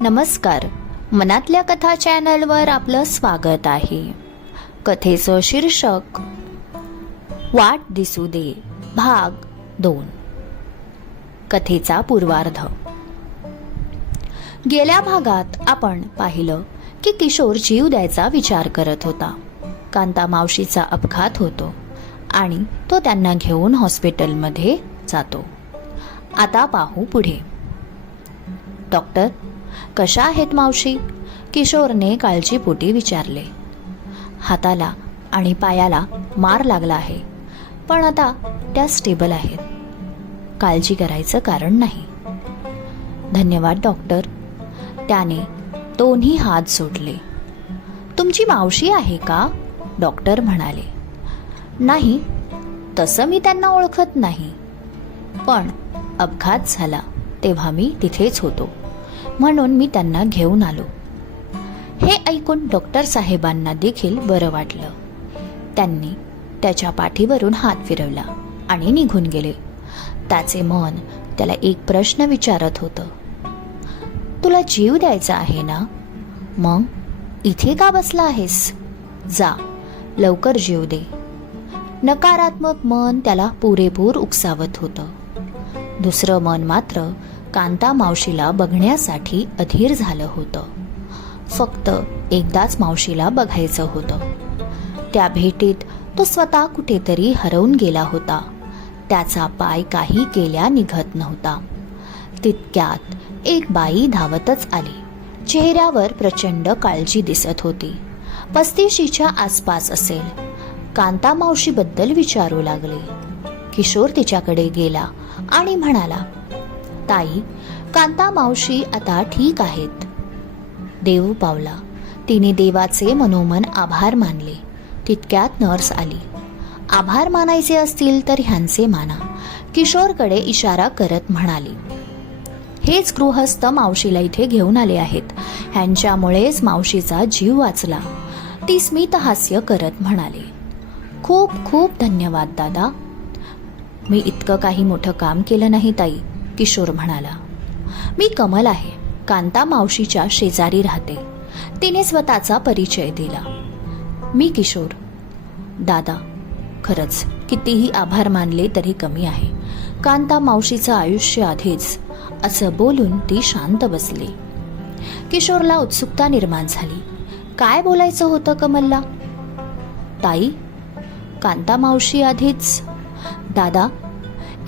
नमस्कार. मनातल्या कथा चॅनलवर आपलं स्वागत आहे. कथेचं शीर्षक वाट दिसू दे भाग दोन. कथेचा पूर्वार्ध. गेल्या भागात आपण पाहिलं की किशोर जीव द्यायचा विचार करत होता. कांता मावशीचा अपघात होतो आणि तो त्यांना घेऊन हॉस्पिटलमध्ये जातो. आता पाहू पुढे. डॉक्टर कशा आहेत मावशी? किशोरने काळजीपोटी विचारले. हाताला आणि पायाला मार लागला आहे पण आता त्या स्टेबल आहेत. काळजी करायचं कारण नाही. धन्यवाद डॉक्टर त्याने दोन्ही हात सोडले तुमची मावशी आहे का? डॉक्टर म्हणाले. नाही तसं मी त्यांना ओळखत नाही. पण अपघात झाला तेव्हा मी तिथेच होतो. म्हणून मी त्यांना घेऊन आलो. हे ऐकून डॉक्टर साहेबांना देखील बरं वाटलं. त्यांनी त्याच्या पाठीवरून हात फिरवला आणि निघून गेले. त्याचे मन त्याला एक प्रश्न विचारत होतं. तुला जीव द्यायचा आहे ना? मग इथे का बसला आहेस? जा लवकर जीव दे. नकारात्मक मन त्याला पुरेपूर उकसावत होतं. दुसरं मन मात्र कांता मावशीला बघण्यासाठी अधीर झालं होतं. फक्त एकदाच मावशीला बघायचं होतं. त्या भेटीत तो स्वतः कुठेतरी हरवून गेला होता. त्याचा पाय काही केल्या निघत नव्हता. तितक्यात एक बाई धावतच आली. चेहऱ्यावर प्रचंड काळजी दिसत होती. पस्तीशीच्या आसपास असेल. कांता मावशीबद्दल विचारू लागले. किशोर तिच्याकडे गेला आणि म्हणाला ताई कांता मावशी आता ठीक आहेत. देव पावला. तिने देवाचे मनोमन आभार मानले. तितक्यात नर्स आली. आभार मानायचे असतील तर ह्यांचे माना. किशोरकडे इशारा करत म्हणाली हेच गृहस्थ मावशीला इथे घेऊन आले आहेत. ह्यांच्यामुळेच मावशीचा जीव वाचला. ती स्मित हास्य करत म्हणाले खूप खूप धन्यवाद दादा. मी इतकं काही मोठं काम केलं नाही ताई. किशोर म्हणाला मी कमल आहे कांता मावशीच्या शेजारी राहते. तिने स्वतःचा परिचय दिला. मी किशोर. दादा खरंच कितीही आभार मानले तरी कमी आहे. कांता मावशीचं आयुष्य आधीच असं बोलून ती शांत बसली. किशोरला उत्सुकता निर्माण झाली. काय बोलायचं होतं कमलला? ताई कांता मावशी आधीच. दादा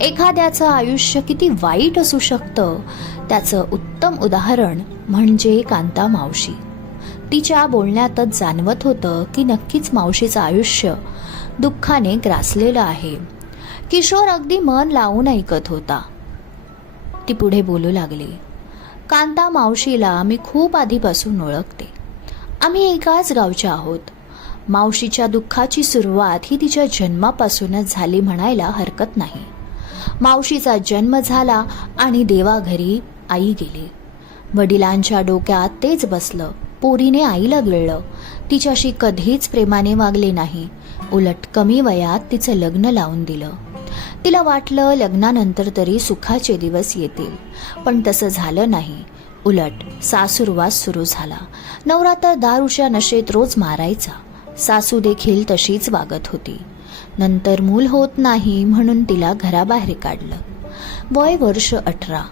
एखाद्याचं आयुष्य किती वाईट असू शकतं त्याचं उत्तम उदाहरण म्हणजे कांता मावशी. तिच्या बोलण्यातच जाणवत होतं की नक्कीच मावशीचं आयुष्य दुःखाने ग्रासलेलं आहे. किशोर अगदी मन लावून ऐकत होता. ती पुढे बोलू लागली कांता मावशीला मी खूप आधीपासून ओळखते. आम्ही एकाच गावच्या आहोत. मावशीच्या दुःखाची सुरुवात ही तिच्या जन्मापासूनच झाली म्हणायला हरकत नाही. मावशीचा जन्म झाला आणि देवाघरी आई गेली. वडिलांच्या डोक्यात तेच बसलं. पोरीने आईला गिळलं तिच्याशी कधीच प्रेमाने वागले नाही. उलट कमी वयात तिचं लग्न लावून दिलं. तिला वाटलं लग्नानंतर तरी सुखाचे दिवस येतील. पण तसं झालं नाही. उलट सासूरवास सुरू झाला. नवरा तर दारूच्या नशेत रोज मारायचा. सासू देखील तशीच वागत होती. नंतर मूल होत नाही म्हणून तिला घराबाहेर काढलं. वय वर्ष अठरा.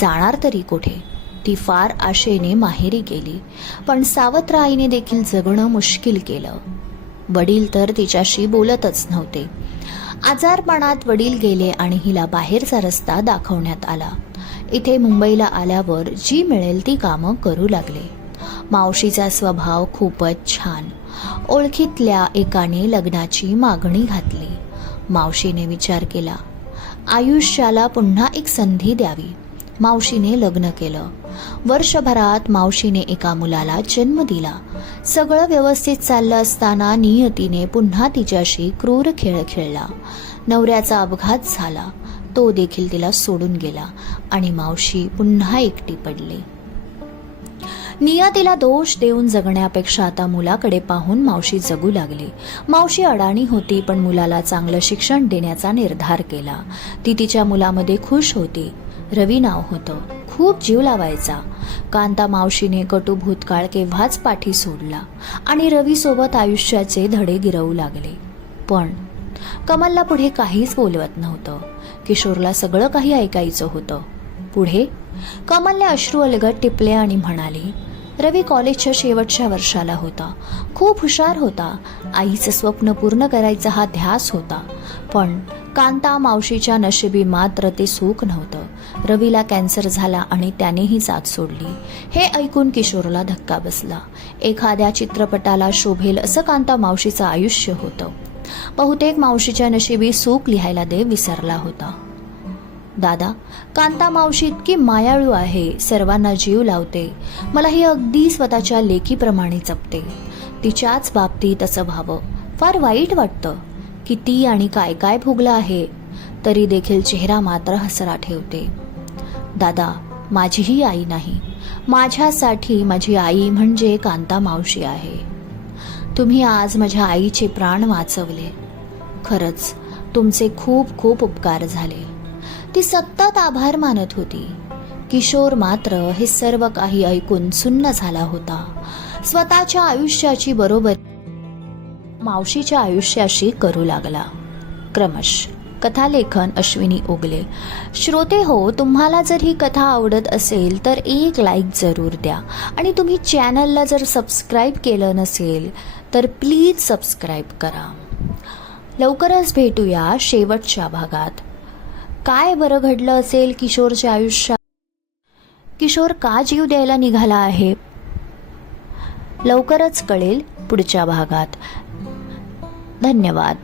जाणार तरी कुठे? ती फार आशेने माहेरी गेली पण सावत्र आईने देखील जगणं मुश्किल केलं. वडील तर तिच्याशी बोलतच नव्हते. आजारपणात वडील गेले आणि हिला बाहेरचा रस्ता दाखवण्यात आला. इथे मुंबईला आल्यावर जी मिळेल ती कामं करू लागले. मावशीचा स्वभाव खूपच छान. ओळखीतल्या एकाने लग्नाची मागणी घातली. मावशीने विचार केला आयुष्याला पुन्हा एक संधी द्यावी. मावशीने लग्न केलं. वर्षभरात मावशीने एका मुलाला जन्म दिला. सगळं व्यवस्थित चाललं असताना नियतीने पुन्हा तिच्याशी क्रूर खेळ खेळला. नवऱ्याचा अपघात झाला. तो देखील तिला सोडून गेला आणि मावशी पुन्हा एकटी पडली. नियतीला दोष देऊन जगण्यापेक्षा आता मुलाकडे पाहून मावशी जगू लागली. मावशी अडाणी होती पण मुलाला चांगलं शिक्षण देण्याचा निर्धार केला. ती तिच्या मुलामध्ये खुश होती. रवी नाव होतं. खूप जीव लावायचा. कांता मावशीने कटू भूतकाळ केव्हाच पाठी सोडला आणि रवीसोबत आयुष्याचे धडे गिरवू लागले. पण कमलला पुढे काहीच बोलवत नव्हतं. किशोरला सगळं काही ऐकायचं होतं. पुढे कमलने अश्रू अलगट टिपले आणि म्हणाली रवी कॉलेजच्या शेवटच्या वर्षाला होता. खूप हुशार होता. आईचं स्वप्न पूर्ण करायचा हा ध्यास होता. पण कांता मावशीच्या नशिबी मात्र ते सुख नव्हतं. रवीला कॅन्सर झाला आणि त्यानेही साथ सोडली. हे ऐकून किशोरला धक्का बसला. एखाद्या चित्रपटाला शोभेल असं कांता मावशीचं आयुष्य होतं. बहुतेक मावशीच्या नशिबी सुख लिहायला देव विसरला होता. दादा कांता मावशी इतकी मायाळू आहे सर्वांना जीव लावते. मला ही अगदी स्वतःच्या लेकीप्रमाणे जपते. तिच्याच बाबतीत असं व्हावं. फार वाईट वाटतं. किती आणि काय काय भोगलं आहे तरी देखील चेहरा मात्र हसरा ठेवते. दादा माझीही आई नाही. माझ्यासाठी माझी आई म्हणजे कांता मावशी आहे. तुम्ही आज माझ्या आईचे प्राण वाचवले. खरंच तुमचे खूप खूप उपकार झाले. ती सतत आभार मानत होती. किशोर मात्र हे सर्व काही ऐकून सुन्न झाला होता. स्वतःच्या आयुष्याची बरोबर मावशीच्या आयुष्याशी करू लागला. क्रमश कथालेखन अश्विनी ओगले. श्रोते हो तुम्हाला जर ही कथा आवडत असेल तर एक लाईक जरूर द्या. आणि तुम्ही चॅनलला जर सबस्क्राईब केलं नसेल तर प्लीज सबस्क्राईब करा. लवकरच भेटूया शेवटच्या भागात. काय बरं घडलं असेल किशोरच्या आयुष्यात? किशोर का जीव द्यायला निघाला आहे? लवकरच कळेल पुढच्या भागात. धन्यवाद.